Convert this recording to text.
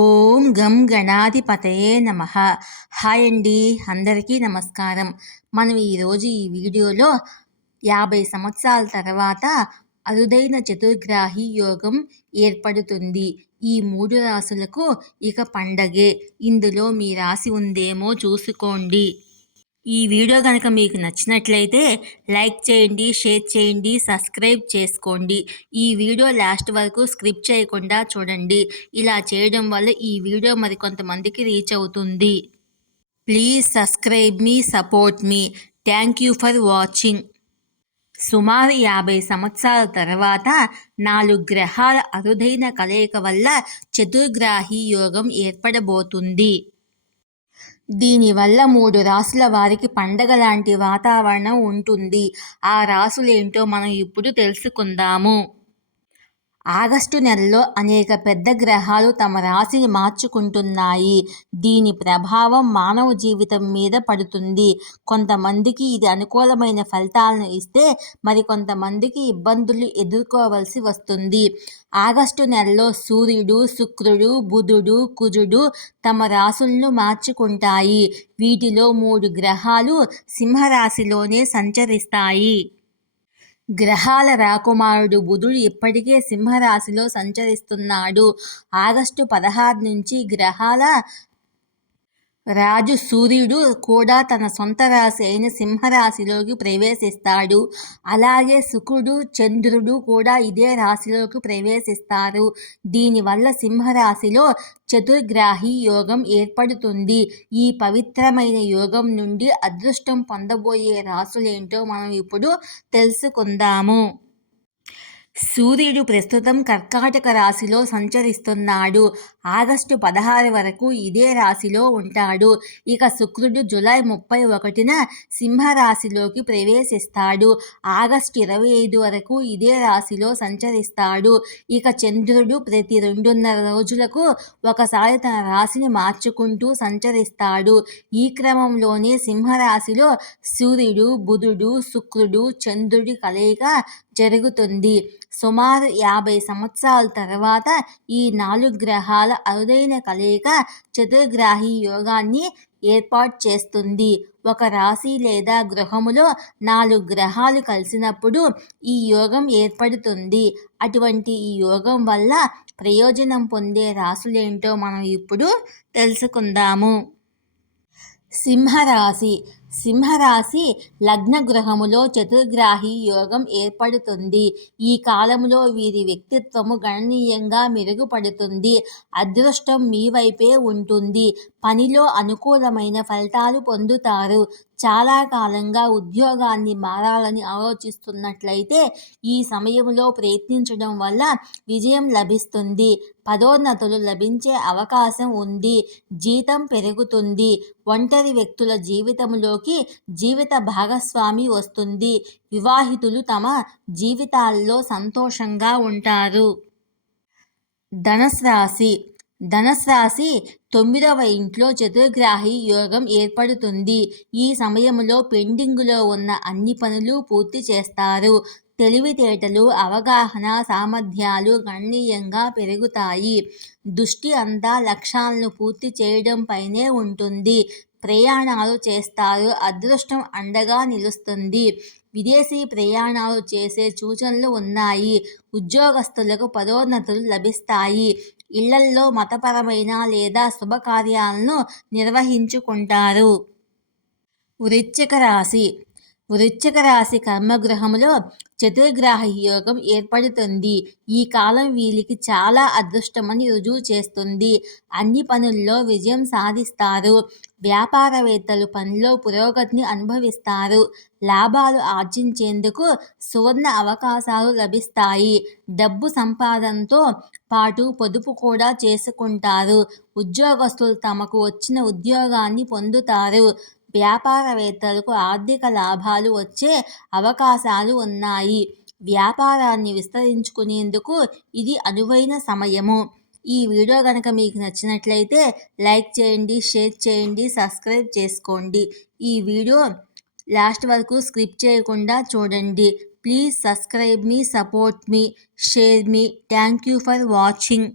ఓం గం గణాధిపతయే నమః. హాయ్ అండి, అందరికీ నమస్కారం. మనం ఈరోజు ఈ వీడియోలో 50 సంవత్సరాల తర్వాత అరుదైన చతుర్గ్రాహి యోగం ఏర్పడుతుంది. ఈ 3 రాశులకు ఇక పండగే. ఇందులో మీ రాశి ఉందేమో చూసుకోండి. ఈ వీడియో కనుక మీకు నచ్చినట్లయితే లైక్ చేయండి, షేర్ చేయండి, సబ్స్క్రైబ్ చేసుకోండి. ఈ వీడియో లాస్ట్ వరకు స్కిప్ చేయకుండా చూడండి. ఇలా చేయడం వల్ల ఈ వీడియో మరికొంతమందికి రీచ్ అవుతుంది. Please subscribe me, support me. Thank you for watching. సుమారు 50 సంవత్సరాల తర్వాత 4 గ్రహాల అరుదైన కలయిక వల్ల చతుర్గ్రాహి యోగం ఏర్పడబోతుంది. దీనివల్ల 3 రాసుల వారికి పండగ లాంటి వాతావరణం ఉంటుంది. ఆ రాసులేంటో మనం ఇప్పుడు తెలుసుకుందాము. ఆగస్టు నెలలో అనేక పెద్ద గ్రహాలు తమ రాశిని మార్చుకుంటున్నాయి. దీని ప్రభావం మానవ జీవితం మీద పడుతుంది. కొంతమందికి ఇది అనుకూలమైన ఫలితాలను ఇస్తే మరికొంతమందికి ఇబ్బందులు ఎదుర్కోవలసి వస్తుంది. ఆగస్టు నెలలో సూర్యుడు, శుక్రుడు, బుధుడు, కుజుడు తమ రాశులను మార్చుకుంటాయి. వీటిలో 3 గ్రహాలు సింహరాశిలోనే సంచరిస్తాయి. గ్రహాల రాకుమారుడు బుధుడు ఇప్పటికే సింహరాశిలో సంచరిస్తున్నాడు. ఆగస్టు 16 నుంచి గ్రహాల రాజు సూర్యుడు కూడా తన సొంత రాశి అయిన సింహరాశిలోకి ప్రవేశిస్తాడు. అలాగే శుక్రుడు, చంద్రుడు కూడా ఇదే రాశిలోకి ప్రవేశిస్తారు. దీనివల్ల సింహరాశిలో చతుర్గ్రాహి యోగం ఏర్పడుతుంది. ఈ పవిత్రమైన యోగం నుండి అదృష్టం పొందబోయే రాశులేంటో మనం ఇప్పుడు తెలుసుకుందాము. సూర్యుడు ప్రస్తుతం కర్కాటక రాశిలో సంచరిస్తున్నాడు. ఆగస్టు 16 వరకు ఇదే రాశిలో ఉంటాడు. ఇక శుక్రుడు జూలై 31న సింహరాశిలోకి ప్రవేశిస్తాడు. ఆగస్టు 25 వరకు ఇదే రాశిలో సంచరిస్తాడు. ఇక చంద్రుడు ప్రతి 2.5 రోజులకు ఒకసారి తన రాశిని మార్చుకుంటూ సంచరిస్తాడు. ఈ క్రమంలోనే సింహరాశిలో సూర్యుడు, బుధుడు, శుక్రుడు, చంద్రుడి కలయిక జరుగుతుంది. సుమారు 50 సంవత్సరాల తర్వాత ఈ 4 గ్రహాల అరుదైన కలయిక చతుర్గ్రాహి యోగాన్ని ఏర్పాటు చేస్తుంది. ఒక రాశి లేదా గృహములో 4 గ్రహాలు కలిసినప్పుడు ఈ యోగం ఏర్పడుతుంది. అటువంటి ఈ యోగం వల్ల ప్రయోజనం పొందే రాశులేంటో మనం ఇప్పుడు తెలుసుకుందాము. సింహరాశి. సింహరాశి లగ్న గృహములో చతుర్గ్రాహి యోగం ఏర్పడుతుంది. ఈ కాలంలో వీరి వ్యక్తిత్వము గణనీయంగా మెరుగుపడుతుంది. అదృష్టం మీ వైపే ఉంటుంది. పనిలో అనుకూలమైన ఫలితాలు పొందుతారు. చాలా కాలంగా ఉద్యోగాన్ని మారాలని ఆలోచిస్తున్నట్లయితే ఈ సమయంలో ప్రయత్నించడం వల్ల విజయం లభిస్తుంది. పదోన్నతులు లభించే అవకాశం ఉంది. జీతం పెరుగుతుంది. ఒంటరి వ్యక్తుల జీవితంలోకి జీవిత భాగస్వామి వస్తుంది. వివాహితులు తమ జీవితాల్లో సంతోషంగా ఉంటారు. ధనుసు రాశి. ధనుసు రాశి 9వ ఇంట్లో చతుర్గ్రాహి యోగం ఏర్పడుతుంది. ఈ సమయంలో పెండింగులో ఉన్న అన్ని పనులు పూర్తి చేస్తారు. తెలివితేటలు, అవగాహన సామర్థ్యాలు గణనీయంగా పెరుగుతాయి. దృష్టి అంతా లక్ష్యాలను పూర్తి చేయడంపైనే ఉంటుంది. ప్రయాణాలు చేస్తారు. అదృష్టం అండగా నిలుస్తుంది. విదేశీ ప్రయాణాలు చేసే సూచనలు ఉన్నాయి. ఉద్యోగస్తులకు పదోన్నతులు లభిస్తాయి. ఇళ్లల్లో మతపరమైన లేదా శుభకార్యాలను నిర్వహించుకుంటారు. వృశ్చిక రాశి. వృశ్చిక రాశి కర్మగృహంలో చతుర్గ్రాహి యోగం ఏర్పడుతుంది. ఈ కాలం వీరికి చాలా అదృష్టమని రుజువు చేస్తుంది. అన్ని పనుల్లో విజయం సాధిస్తారు. వ్యాపారవేత్తలు పనిలో పురోగతిని అనుభవిస్తారు. లాభాలు ఆర్జించేందుకు సువర్ణ అవకాశాలు లభిస్తాయి. డబ్బు సంపాదనతో పాటు పొదుపు కూడా చేసుకుంటారు. ఉద్యోగస్తులు తమకు వచ్చిన ఉద్యోగాన్ని పొందుతారు. వ్యాపారవేత్తలకు ఆర్థిక లాభాలు వచ్చే అవకాశాలు ఉన్నాయి. వ్యాపారాన్ని విస్తరించుకునేందుకు ఇది అనువైన సమయము. ఈ వీడియో కనుక మీకు నచ్చినట్లయితే లైక్ చేయండి, షేర్ చేయండి, సబ్స్క్రైబ్ చేసుకోండి. ఈ వీడియో లాస్ట్ వరకు స్కిప్ చేయకుండా చూడండి. Please subscribe me, support me, share me. Thank you for watching.